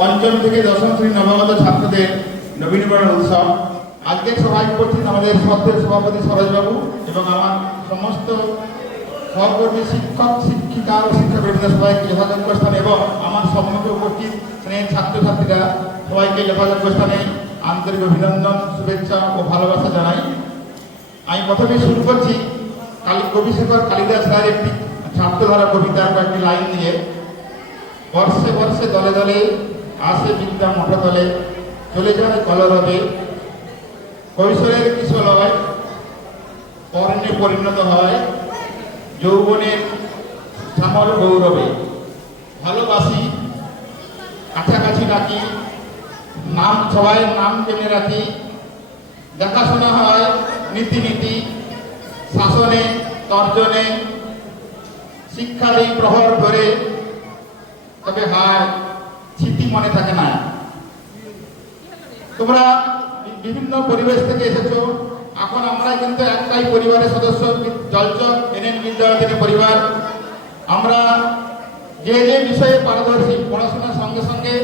পঞ্চম থেকে দশম শ্রেণীর নবাগত ছাত্রদের নবীনবরণ উৎসব। আজকের সভায় উপস্থিত আমাদের সদ্যের সভাপতি সরোজবাবু এবং আমার সমস্ত সহকর্মী শিক্ষক শিক্ষিকা ও শিক্ষাকর্মীরা সবাইকে যথাযোগ্য স্থানে এবং আমার সম্মুখে উপস্থিত শ্রেণীর ছাত্রছাত্রীরা সবাইকে যথাযোগ্য স্থানে আন্তরিক অভিনন্দন, শুভেচ্ছা ও ভালোবাসা জানাই। আমি প্রথমে শুরু করছি কবিশেখর কালিদাস রায়ের একটি ছাত্রধারা কবিতার কয়েকটি লাইন দিয়ে। বর্ষে বর্ষে দলে দলে আসে বিদ্যা মঠতলে, চলে যায় কলরবে, কৈশোরের কিশোরয় কর্ণে পরিণত হয়, যৌবনের শ্যামল গৌরবে। ভালোবাসি, কাছাকাছি ডাকি, নাম সবাই নাম জেনে রাখি, দেখাশোনা হয় নীতি নীতি, শাসনে তর্জনে, শিক্ষা দেই প্রহর ধরে, তবে হায় স্মৃতি মনে থাকে না। তোমরা বিভিন্ন পরিবেশ থেকে এসেছো, এখন আমরা কিন্তু একটাই পরিবারের সদস্য, জলচর এনএন বিদ্যার্থী পরিবার। আমরা যে যে বিষয়ে পারদর্শী, পড়াশোনার সঙ্গে সঙ্গে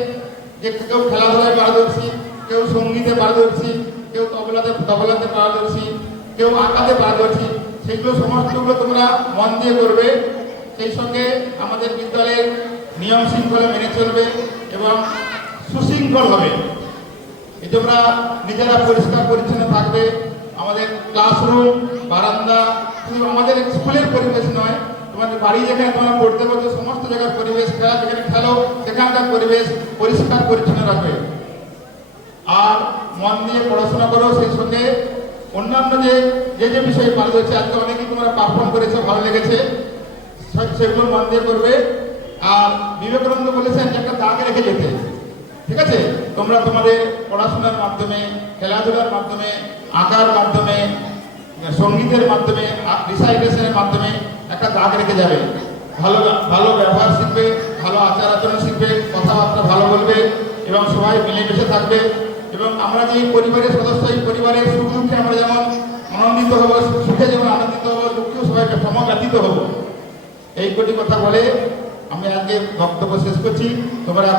যে কেউ খেলাধুলায় পারদর্শী, কেউ সঙ্গীতে পারদর্শী, কেউ তবলাতে পারদর্শী, কেউ আঁকাতে পারদর্শী, সেগুলো সমস্তগুলো তোমরা মন দিয়ে করবে। সেই সঙ্গে আমাদের বিদ্যালয়ের নিয়ম শৃঙ্খলা মেনে চলবে এবং সুশৃঙ্খল হবে। তোমরা নিজেরা পরিষ্কার পরিচ্ছন্ন থাকবে। আমাদের ক্লাসরুম, বারান্দা, শুধু আমাদের স্কুলের পরিবেশ নয়, তোমাদের বাড়ি যেখানে তোমরা পড়তে বলছো সমস্ত জায়গার পরিবেশ, খেলা যেখানে খেলো সেখানকার পরিবেশ পরিষ্কার পরিচ্ছন্ন রাখবে। আর মন দিয়ে পড়াশোনা করো। সেই সঙ্গে অন্যান্য যে যে বিষয়ে পারদর্শী, আজকে অনেকেই তোমরা পারফর্ম করেছো, ভালো লেগেছে, সেগুলো মন দিয়ে করবে। আর বিবেকানন্দ বলেছেন যে একটা দাগ রেখে যেতে, ঠিক আছে? তোমরা তোমাদের পড়াশোনার মাধ্যমে, খেলাধুলার মাধ্যমে, আঁকার মাধ্যমে, সঙ্গীতের মাধ্যমে, রিসাইটেশনের মাধ্যমে একটা দাগ রেখে যাবে। ভালো ভালো ব্যবহার শিখবে, ভালো আচার আচরণ শিখবে, কথাবার্তা ভালো বলবে এবং সবাই মিলেমিশে থাকবে। এবং আমরা যে পরিবারের সদস্য, এই পরিবারের সুখ দুঃখে আমরা যেমন আনন্দিত হব, সুখে যেমন আনন্দিত হব, দুঃখেও সবাইকে সমব্যতীত হব। এই কটি কথা বলে আমি আজকে বক্তব্য শেষ করছি। তোমরা